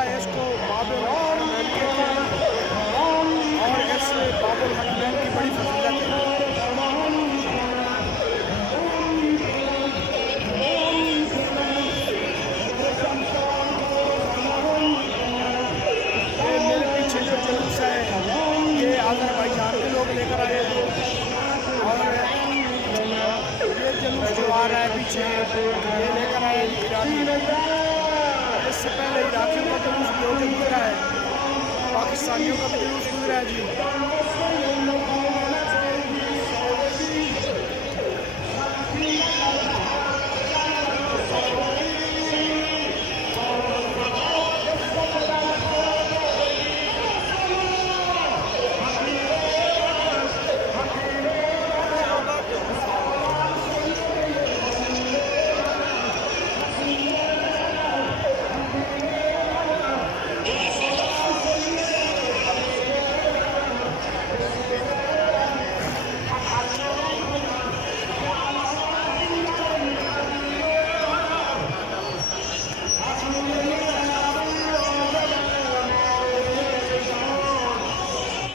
है इसको बाबुल हरमैन कहते हैं और इस बाबुल हरमैन की बड़ी फजीलत है। ये मेरे पीछे जो जुलूस है ये अज़रबैजान के लोग लेकर आए हैं और ये जुलूस जो आ रहा है पीछे ये लेकर आए ईरानी। इससे पहले इराकियों का जुलूस भी होकर गुजरा है, पाकिस्तानियों का भी जुलूस गुजरा है जी।